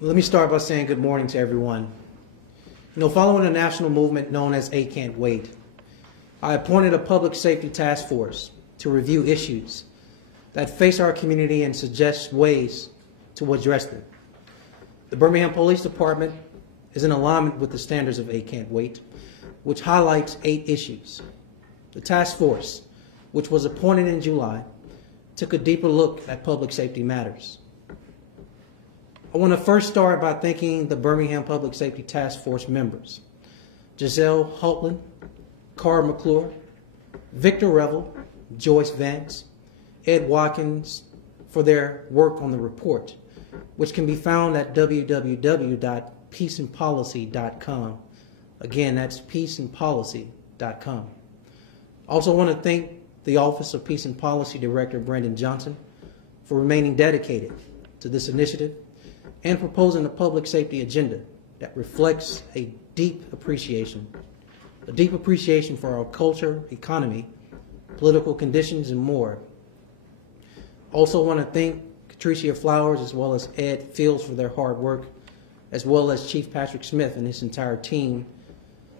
Let me start by saying good morning to everyone. Following a national movement known as A Can't Wait, I appointed a public safety task force to review issues that face our community and suggest ways to address them. The Birmingham Police Department is in alignment with the standards of A Can't Wait, which highlights 8 issues. The task force, which was appointed in July, took a deeper look at public safety matters. I want to first start by thanking the Birmingham Public Safety Task Force members, Giselle Hultland, Carl McClure, Victor Revel, Joyce Vance, Ed Watkins for their work on the report, which can be found at www.peaceandpolicy.com. Again, that's peaceandpolicy.com. I also want to thank the Office of Peace and Policy Director Brandon Johnson for remaining dedicated to this initiative and proposing a public safety agenda that reflects a deep appreciation for our culture, economy, political conditions, and more. Also want to thank Patricia Flowers as well as Ed Fields for their hard work, as well as Chief Patrick Smith and his entire team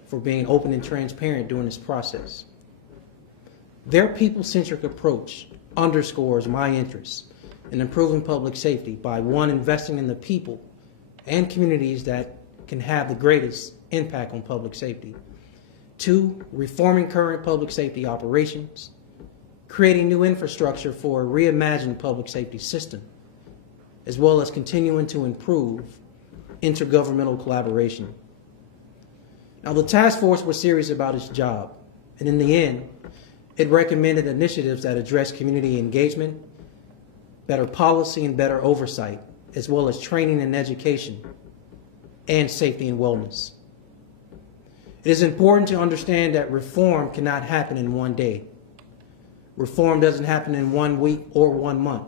for being open and transparent during this process. Their people-centric approach underscores my interest in improving public safety by, 1, investing in the people and communities that can have the greatest impact on public safety. 2, reforming current public safety operations, creating new infrastructure for a reimagined public safety system, as well as continuing to improve intergovernmental collaboration. Now, the task force was serious about its job, and in the end, it recommended initiatives that address community engagement, better policy and better oversight, as well as training and education, and safety and wellness. It is important to understand that reform cannot happen in one day. Reform doesn't happen in 1 week or 1 month.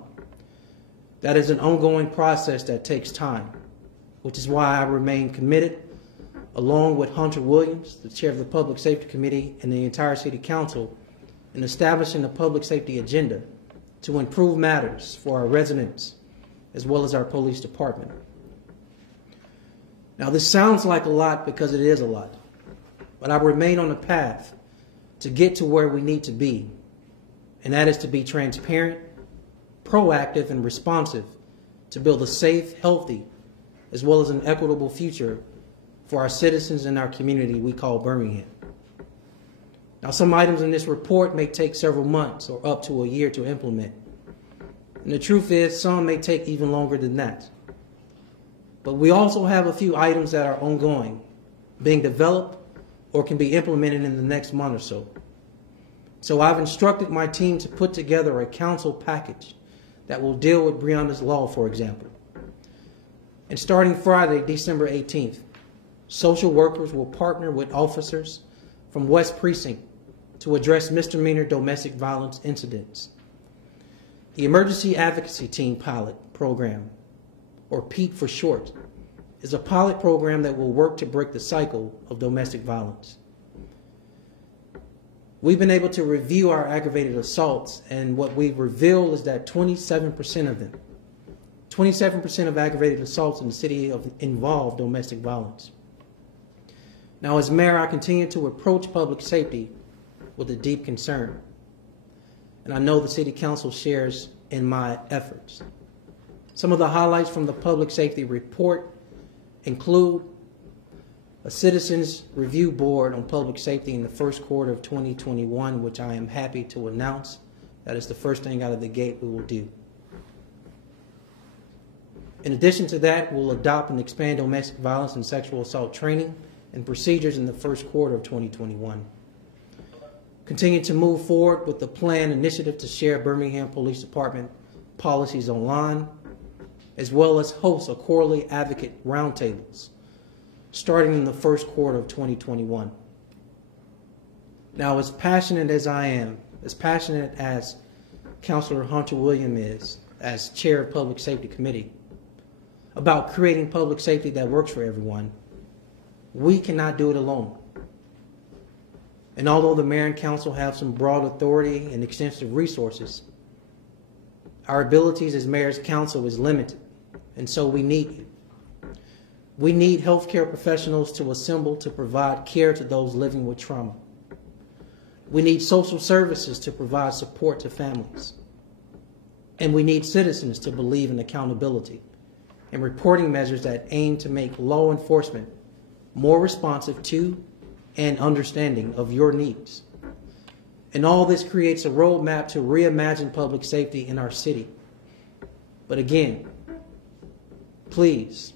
That is an ongoing process that takes time, which is why I remain committed, along with Hunter Williams, the chair of the Public Safety Committee, and the entire City Council, in establishing a public safety agenda to improve matters for our residents as well as our police department. Now, this sounds like a lot because it is a lot, but I remain on a path to get to where we need to be, and that is to be transparent, proactive, and responsive to build a safe, healthy, as well as an equitable future for our citizens and our community we call Birmingham. Now, some items in this report may take several months or up to a year to implement. And the truth is, some may take even longer than that. But we also have a few items that are ongoing, being developed, or can be implemented in the next month or so. So I've instructed my team to put together a council package that will deal with Breonna's Law, for example. And starting Friday, December 18th, social workers will partner with officers from West Precinct to address misdemeanor domestic violence incidents. The Emergency Advocacy Team Pilot Program, or PEAT for short, is a pilot program that will work to break the cycle of domestic violence. We've been able to review our aggravated assaults, and what we've revealed is that 27% of them, 27% of aggravated assaults in the city involve domestic violence. Now, as mayor, I continue to approach public safety with a deep concern, and I know the City Council shares in my efforts. Some of the highlights from the Public Safety Report include a Citizens Review Board on Public Safety in the first quarter of 2021, which I am happy to announce. That is the first thing out of the gate we will do. In addition to that, we'll adopt and expand domestic violence and sexual assault training and procedures in the first quarter of 2021. Continue to move forward with the planned initiative to share Birmingham Police Department policies online, as well as host a quarterly advocate roundtables starting in the first quarter of 2021. Now, as passionate as I am, as passionate as Councilor Hunter Williams is, as chair of Public Safety Committee, about creating public safety that works for everyone, we cannot do it alone. And although the mayor and council have some broad authority and extensive resources, our abilities as mayor's council is limited, and so we need you. We need healthcare professionals to assemble to provide care to those living with trauma. We need social services to provide support to families. And we need citizens to believe in accountability and reporting measures that aim to make law enforcement more responsive to and understanding of your needs. And all this creates a roadmap to reimagine public safety in our city. But again, please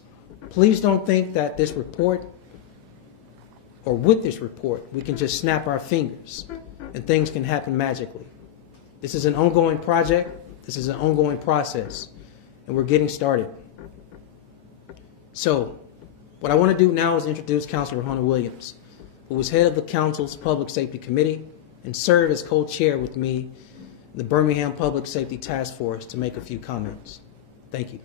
don't think that this report, or with this report, we can just snap our fingers and things can happen magically. This is an ongoing project. This is an ongoing process, and we're getting started. So what I want to do now is introduce Councilor Hunter Williams, who is head of the Council's Public Safety Committee and served as co-chair with me in the Birmingham Public Safety Task Force, to make a few comments. Thank you.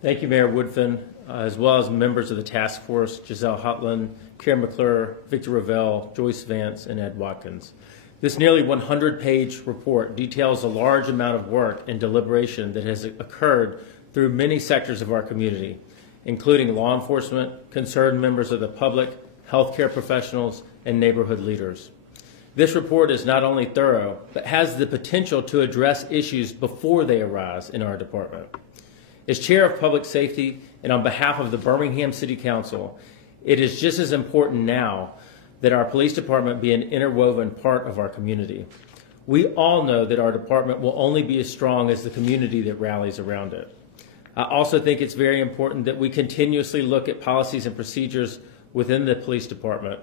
Thank you, Mayor Woodfin, as well as members of the task force, Giselle Hotland, Karen McClure, Victor Ravel, Joyce Vance, and Ed Watkins. This nearly 100-page report details a large amount of work and deliberation that has occurred through many sectors of our community, including law enforcement, concerned members of the public, healthcare professionals, and neighborhood leaders. This report is not only thorough, but has the potential to address issues before they arise in our department. As Chair of Public Safety and on behalf of the Birmingham City Council, it is just as important now that our police department be an interwoven part of our community. We all know that our department will only be as strong as the community that rallies around it. I also think it's very important that we continuously look at policies and procedures within the police department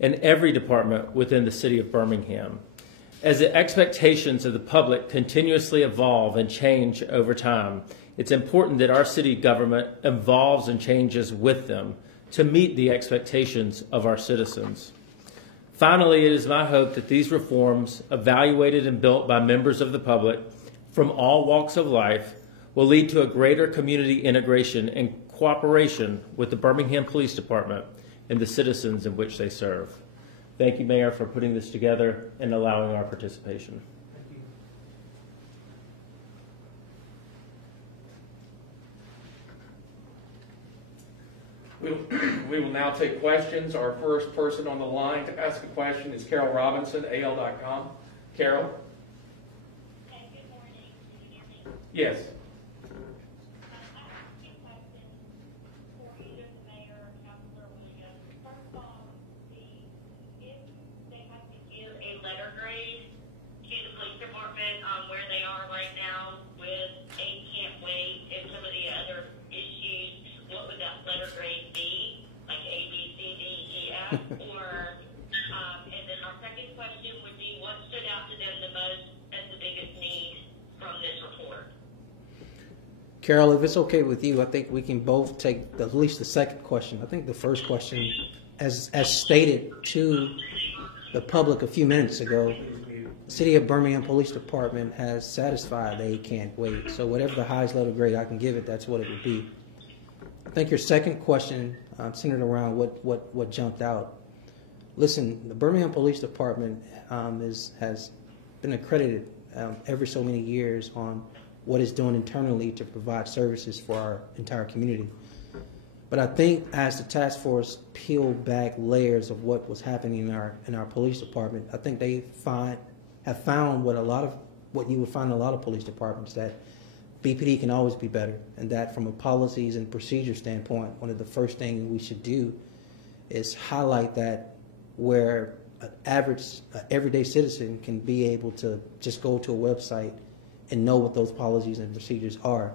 and every department within the city of Birmingham. As the expectations of the public continuously evolve and change over time, it's important that our city government evolves and changes with them to meet the expectations of our citizens. Finally, it is my hope that these reforms, evaluated and built by members of the public from all walks of life, will lead to a greater community integration and cooperation with the Birmingham Police Department and the citizens in which they serve. Thank you, Mayor, for putting this together and allowing our participation. We will now take questions. Our first person on the line to ask a question is Carol Robinson, AL.com. Carol? Hey, good morning. Can you hear me? Yes. I have a few questions for either the mayor or Councilor Williams. First of all, if they have to give a letter grade to the police department on where they are right now with a can't wait and some of the other issues, what would that letter grade be? Like A, B, C, D, E, F? Or, and then our second question would be, what stood out to them the most as the biggest need from this report? Carol, if it's okay with you, I think we can both take at least the second question. I think the first question, as stated to the public a few minutes ago, the City of Birmingham Police Department has satisfied they can't wait. So whatever the highest level grade I can give it, that's what it would be. I think your second question centered around what jumped out. Listen, the Birmingham Police Department has been accredited every so many years on what it's doing internally to provide services for our entire community. But I think as the task force peeled back layers of what was happening in our police department, I think they have found what you would find in a lot of police departments, that BPD can always be better, and that from a policies and procedure standpoint, one of the first things we should do is highlight that, where an everyday citizen can be able to just go to a website and know what those policies and procedures are.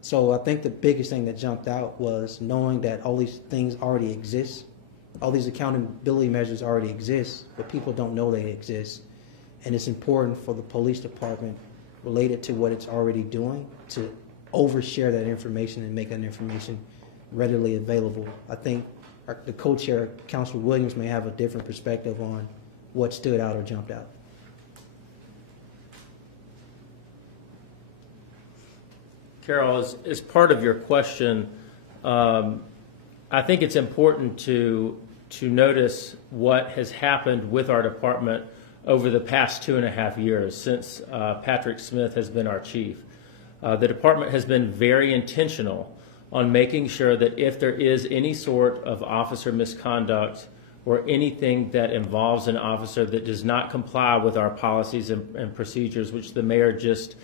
So I think the biggest thing that jumped out was knowing that all these things already exist, all these accountability measures already exist, but people don't know they exist. And it's important for the police department, related to what it's already doing, to overshare that information and make that information readily available. I think the co-chair, Councilor Williams, may have a different perspective on what stood out or jumped out. Carol, as part of your question, I think it's important to notice what has happened with our department over the past 2.5 years since Patrick Smith has been our chief. The department has been very intentional on making sure that if there is any sort of officer misconduct or anything that involves an officer that does not comply with our policies and procedures, which the mayor just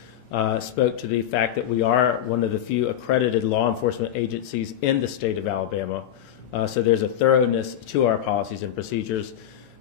spoke to the fact that we are one of the few accredited law enforcement agencies in the state of Alabama. So there's a thoroughness to our policies and procedures.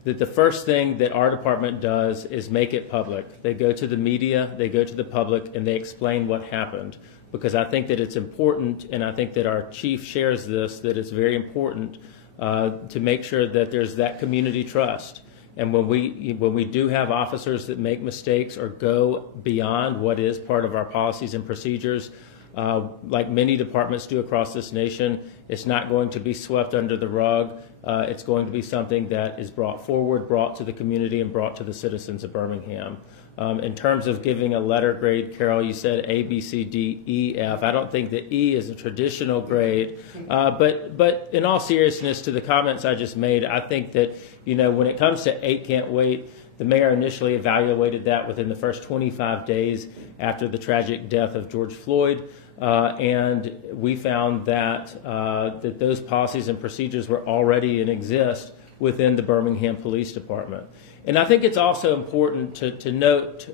That the first thing that our department does is make it public. They go to the media, they go to the public, and they explain what happened. Because I think that it's important, and I think that our chief shares this, that it's very important to make sure that there's that community trust. And when we do have officers that make mistakes or go beyond what is part of our policies and procedures, like many departments do across this nation, it's not going to be swept under the rug. It's going to be something that is brought forward, brought to the community, and brought to the citizens of Birmingham. In terms of giving a letter grade, Carol, you said A, B, C, D, E, F. I don't think that E is a traditional grade, but in all seriousness, to the comments I just made, I think that, you know, when it comes to 8 Can't Wait, the mayor initially evaluated that within the first 25 days after the tragic death of George Floyd. And we found that that those policies and procedures were already in exist within the Birmingham Police Department. And I think it's also important to note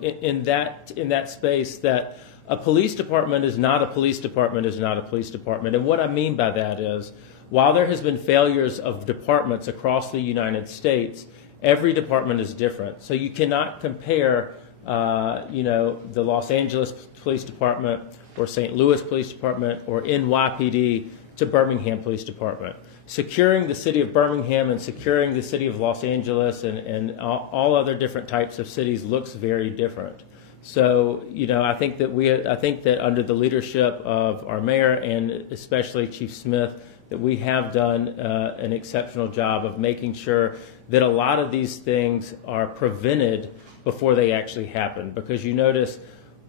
in that space that a police department is not a police department is not a police department. And what I mean by that is, while there has been failures of departments across the United States, every department is different. So you cannot compare, the Los Angeles Police Department or St. Louis Police Department or NYPD to Birmingham Police Department. Securing the city of Birmingham and securing the city of Los Angeles and all other different types of cities looks very different. So, I think that under the leadership of our mayor and especially Chief Smith, that we have done an exceptional job of making sure that a lot of these things are prevented before they actually happen. Because you notice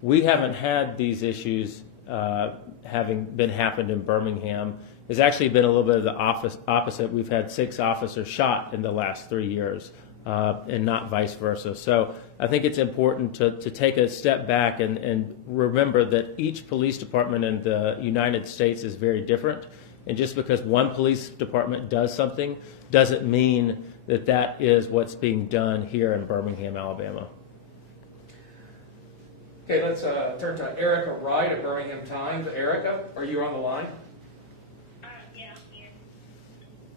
we haven't had these issues having been happened in Birmingham. It's actually been a little bit of the opposite. We've had 6 officers shot in the last 3 years, and not vice versa. So I think it's important to take a step back and remember that each police department in the United States is very different. And just because one police department does something doesn't mean that that is what's being done here in Birmingham, Alabama. Okay, let's turn to Erica Wright of Birmingham Times. Erica, are you on the line? Yeah, I'm here.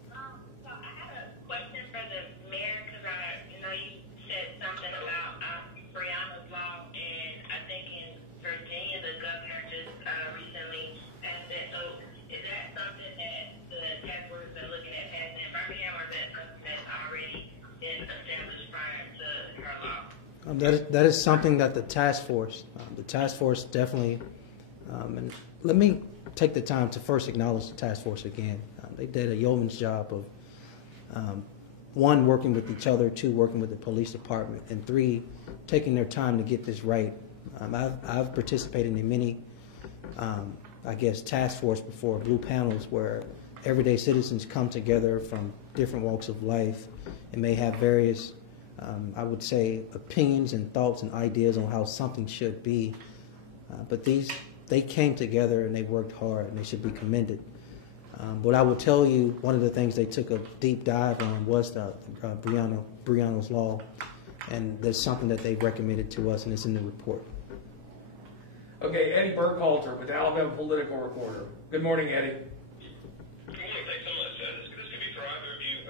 So I had a question for the mayor because you said something about Breonna's law, and I think in Virginia the governor just recently passed it. So is that something that the task force is looking at passing in Birmingham, or is that something that's already been established prior to her law? That is something that the task force definitely, and let me take the time to first acknowledge the task force again. They did a yeoman's job of, 1, working with each other, 2, working with the police department, and 3, taking their time to get this right. I've participated in many, task force before, blue panels, where everyday citizens come together from different walks of life and may have various I would say opinions and thoughts and ideas on how something should be, but they came together and they worked hard and they should be commended. But I will tell you, one of the things they took a deep dive on was the Breonna's law, and there's something that they recommended to us, and it's in the report. Okay, Eddie Burkhalter with Alabama Political Reporter. Good morning, Eddie. Good morning. Thanks so much. This could be for either of you.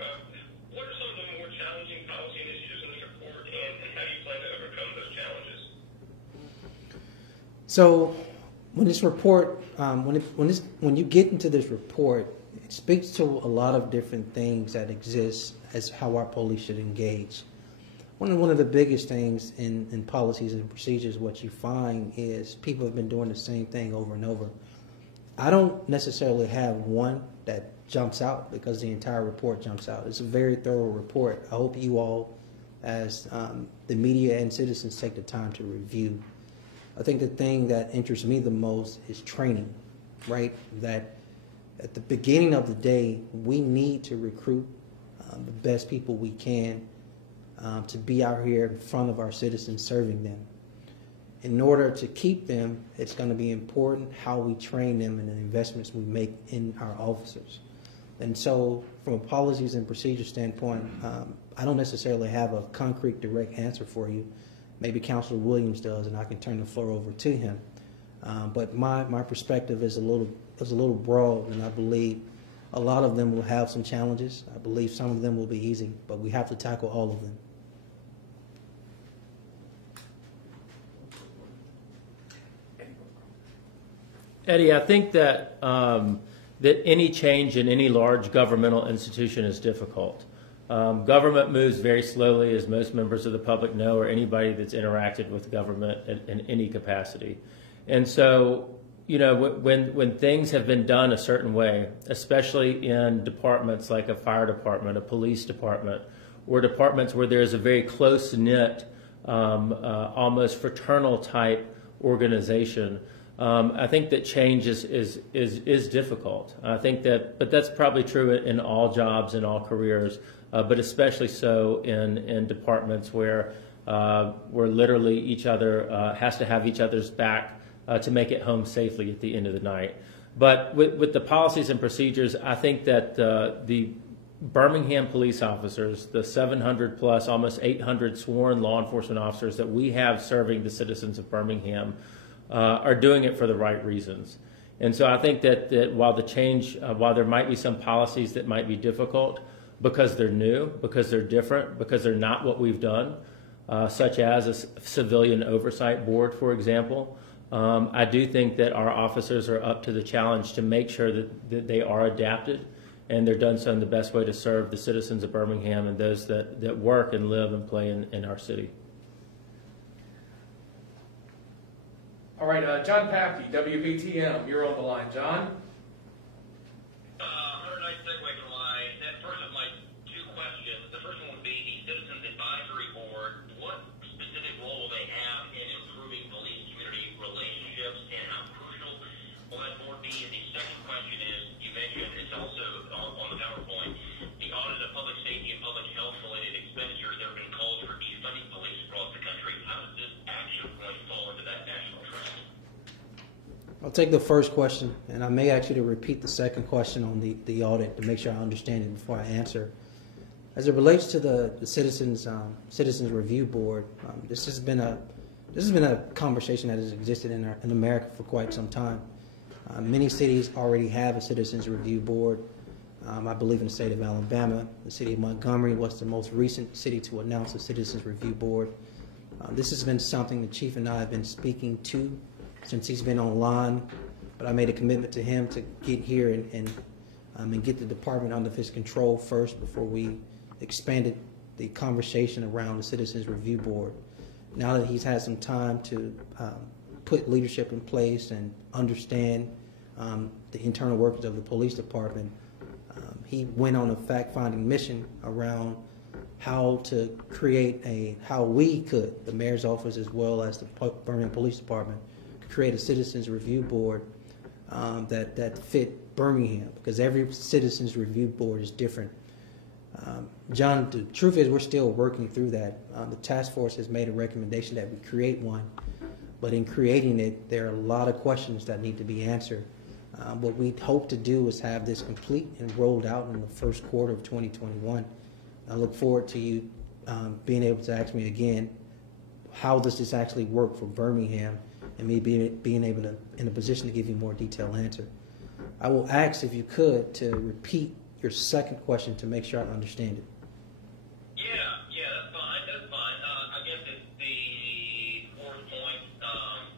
What are some of the more challenging policy initiatives in this report, and how do you plan to overcome those challenges? So, when this report, when you get into this report, it speaks to a lot of different things that exist as how our police should engage. One of the biggest things in policies and procedures, what you find is people have been doing the same thing over and over. I don't necessarily have one that jumps out because the entire report jumps out. It's a very thorough report. I hope you all, as the media and citizens, take the time to review. I think the thing that interests me the most is training, right? That at the beginning of the day, we need to recruit the best people we can to be out here in front of our citizens serving them. In order to keep them, it's going to be important how we train them and the investments we make in our officers. And so from a policies and procedures standpoint, I don't necessarily have a concrete direct answer for you. Maybe Councilor Williams does, and I can turn the floor over to him. But my perspective is a little broad, and I believe a lot of them will have some challenges. I believe some of them will be easy, but we have to tackle all of them. Eddie, I think that that any change in any large governmental institution is difficult. Government moves very slowly, as most members of the public know, or anybody that's interacted with government in any capacity. And so, you know, when things have been done a certain way, especially in departments like a fire department, a police department, or departments where there's a very close-knit, almost fraternal type organization, I think that change is difficult. I think that, but that's probably true in all jobs, in all careers, but especially so in departments where literally each other has to have each other's back to make it home safely at the end of the night. But with the policies and procedures, I think that the Birmingham police officers, the 700 plus, almost 800 sworn law enforcement officers that we have serving the citizens of Birmingham, are doing it for the right reasons. And so I think that while the change, while there might be some policies that might be difficult because they're new, because they're different, because they're not what we've done, such as a civilian oversight board, for example, I do think that our officers are up to the challenge to make sure that they are adapted and they're done so in the best way to serve the citizens of Birmingham and those that work and live and play in our city. All right, John Packey, WBTM, you're on the line. John? Another nice segue from that first of my two questions. The first one would be the Citizens Advisory Board. What specific role will they have in improving police-community relationships, and how crucial will that board be? And the second question is, you mentioned, it's also on the PowerPoint, the audit of public safety and public health-related expenditures. There have been calls for defunding police across the country. How does this action point fall into that national trend? I'll take the first question, and I may ask you to repeat the second question on the audit to make sure I understand it before I answer. As it relates to the Citizens Review Board, this has been a conversation that has existed in America for quite some time. Many cities already have a Citizens Review Board. I believe in the state of Alabama, the city of Montgomery was the most recent city to announce a Citizens Review Board. This has been something the chief and I have been speaking to since he's been online, but I made a commitment to him to get here and get the department under his control first before we expanded the conversation around the Citizens Review Board. Now that he's had some time to put leadership in place and understand the internal workings of the police department, he went on a fact-finding mission around how to create how we could, the mayor's office as well as the Birmingham Police Department, create a Citizens Review Board that fit Birmingham, because every Citizens Review Board is different. John, the truth is we're still working through that. The task force has made a recommendation that we create one, but in creating it, there are a lot of questions that need to be answered. What we hope to do is have this complete and rolled out in the first quarter of 2021. I look forward to you being able to ask me again, how does this actually work for Birmingham, and me being able to, in a position to give you a more detailed answer. I will ask, if you could, to repeat your second question to make sure I understand it. Yeah, that's fine. I guess it's the fourth point,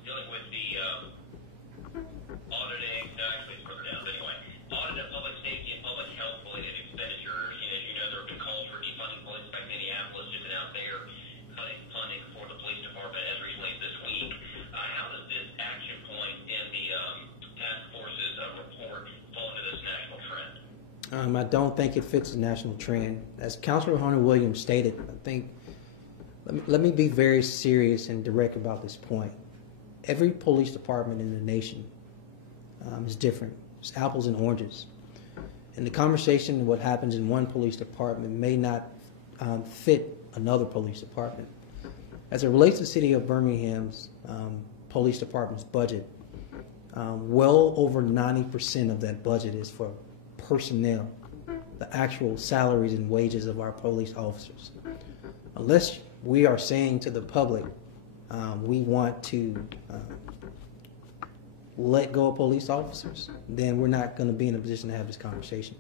dealing with the auditing, actually it's further down, but anyway, audit of public safety and public health related expenditures. As you know, there have been calls for defunding police. Back Minneapolis just announced they are cutting funding for the police department as recently as this week. How does this action point in the task force's report fall into this national trend? I don't think it fits the national trend. As Councilor Hunter Williams stated, I think, let me be very serious and direct about this point. Every police department in the nation is different. It's apples and oranges. And the conversation, what happens in one police department may not fit another police department. As it relates to the city of Birmingham's police department's budget, well over 90% of that budget is for personnel, the actual salaries and wages of our police officers. Unless we are saying to the public we want to let go of police officers, then we're not going to be in a position to have this conversation.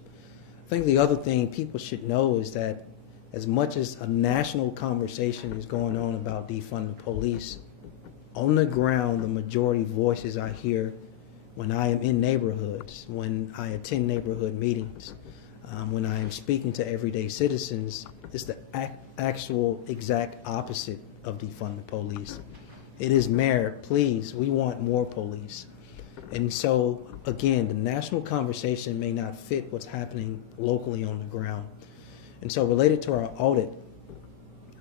I think the other thing people should know is that as much as a national conversation is going on about defunding the police, on the ground, the majority voices I hear when I am in neighborhoods, when I attend neighborhood meetings, when I am speaking to everyday citizens, is the actual exact opposite of defund the police. It is, Mayor, please, we want more police. And so, again, the national conversation may not fit what's happening locally on the ground. And so related to our audit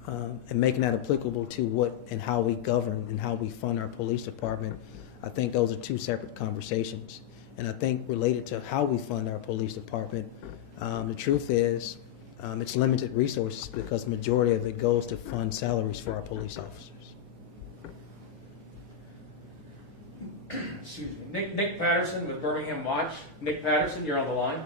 and making that applicable to what and how we govern and how we fund our police department, I think those are two separate conversations. And I think related to how we fund our police department, the truth is it's limited resources because the majority of it goes to fund salaries for our police officers. Excuse me. Nick Patterson with Birmingham Watch. Nick Patterson, you're on the line.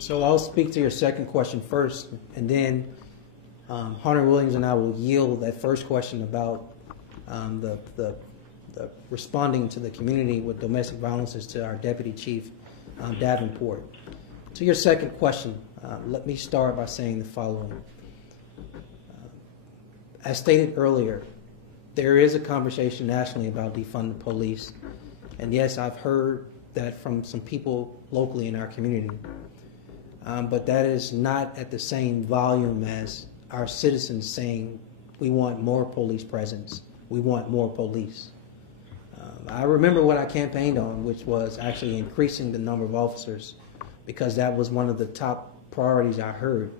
So I'll speak to your second question first, and then Hunter Williams and I will yield that first question about the responding to the community with domestic violences to our Deputy Chief Davenport. To your second question, let me start by saying the following. As stated earlier, there is a conversation nationally about defund the police, and yes, I've heard that from some people locally in our community. But that is not at the same volume as our citizens saying we want more police presence, we want more police. I remember what I campaigned on, which was actually increasing the number of officers, because that was one of the top priorities I heard.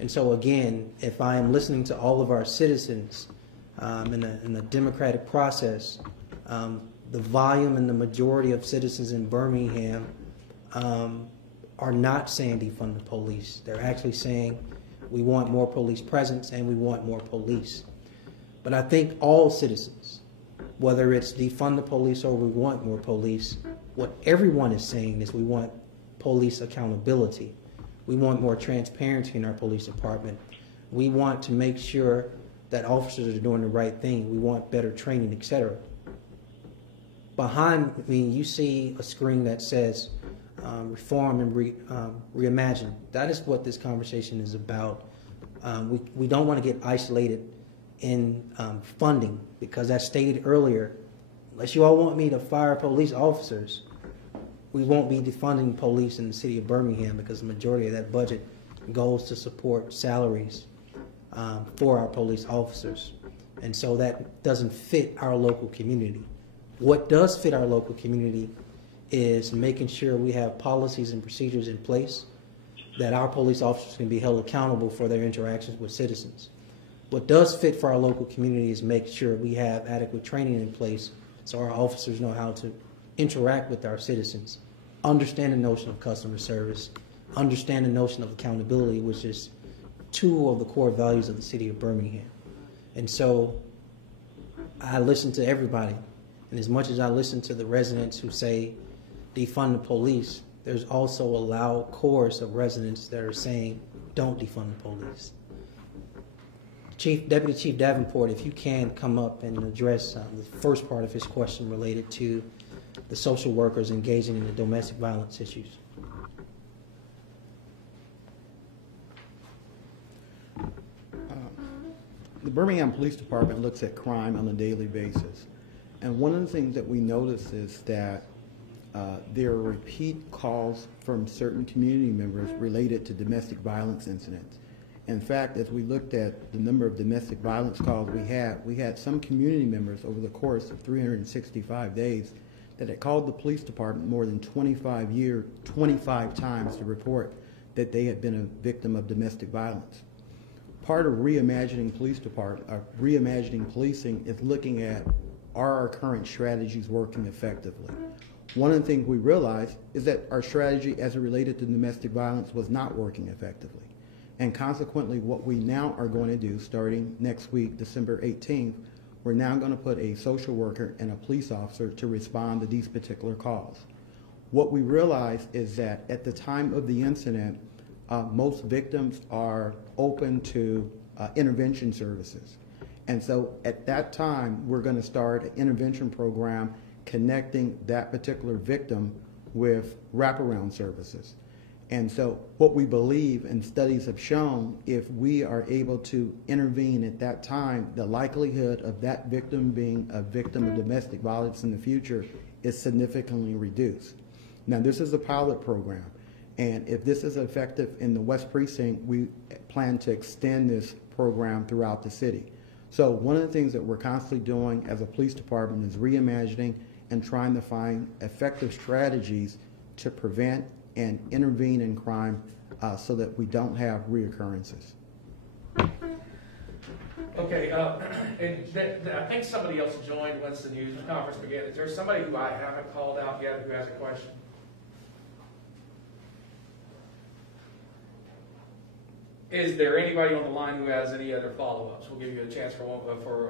And so again, if I am listening to all of our citizens in the democratic process, the volume and the majority of citizens in Birmingham are not saying defund the police. They're actually saying we want more police presence and we want more police. But I think all citizens, whether it's defund the police or we want more police, what everyone is saying is we want police accountability. We want more transparency in our police department. We want to make sure that officers are doing the right thing. We want better training, etc. Behind me, you see a screen that says reform and reimagine. That is what this conversation is about. We don't want to get isolated in funding, because as stated earlier, unless you all want me to fire police officers, we won't be defunding police in the city of Birmingham, because the majority of that budget goes to support salaries for our police officers. And so that doesn't fit our local community. What does fit our local community is making sure we have policies and procedures in place that our police officers can be held accountable for their interactions with citizens. What does fit for our local community is make sure we have adequate training in place so our officers know how to interact with our citizens, understand the notion of customer service, understand the notion of accountability, which is two of the core values of the city of Birmingham. And so I listen to everybody. And as much as I listen to the residents who say defund the police, there's also a loud chorus of residents that are saying don't defund the police. Deputy Chief Davenport, if you can come up and address the first part of his question related to the social workers engaging in the domestic violence issues. The Birmingham Police Department looks at crime on a daily basis. And one of the things that we notice is that there are repeat calls from certain community members related to domestic violence incidents. In fact, as we looked at the number of domestic violence calls we had some community members over the course of 365 days that had called the police department more than 25 times to report that they had been a victim of domestic violence. Part of reimagining reimagining policing is looking at, are our current strategies working effectively? One of the things we realized is that our strategy as it related to domestic violence was not working effectively. And consequently, what we now are going to do starting next week, December 18th, we're now going to put a social worker and a police officer to respond to these particular calls. What we realized is that at the time of the incident, most victims are open to intervention services. And so at that time, we're going to start an intervention program connecting that particular victim with wraparound services. And so what we believe and studies have shown, if we are able to intervene at that time, the likelihood of that victim being a victim of domestic violence in the future is significantly reduced. Now, this is a pilot program. And if this is effective in the West Precinct, we plan to extend this program throughout the city. So one of the things that we're constantly doing as a police department is reimagining and trying to find effective strategies to prevent and intervene in crime so that we don't have reoccurrences. Okay, and I think somebody else joined once the news conference began. Is there somebody who I haven't called out yet who has a question? Is there anybody on the line who has any other follow-ups? We'll give you a chance for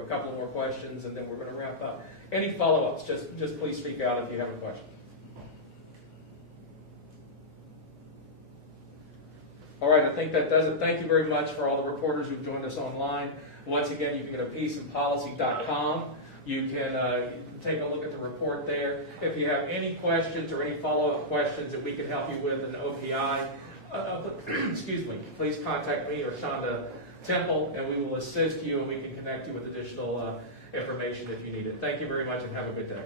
a couple more questions, and then we're going to wrap up. Any follow-ups? Just please speak out if you have a question. All right, I think that does it. Thank you very much for all the reporters who've joined us online. Once again, you can go to peaceandpolicy.com. You can take a look at the report there. If you have any questions or any follow-up questions that we can help you with in the OPI, excuse me, please contact me or Shonda Temple, and we will assist you, and we can connect you with additional information if you need it. Thank you very much, and have a good day.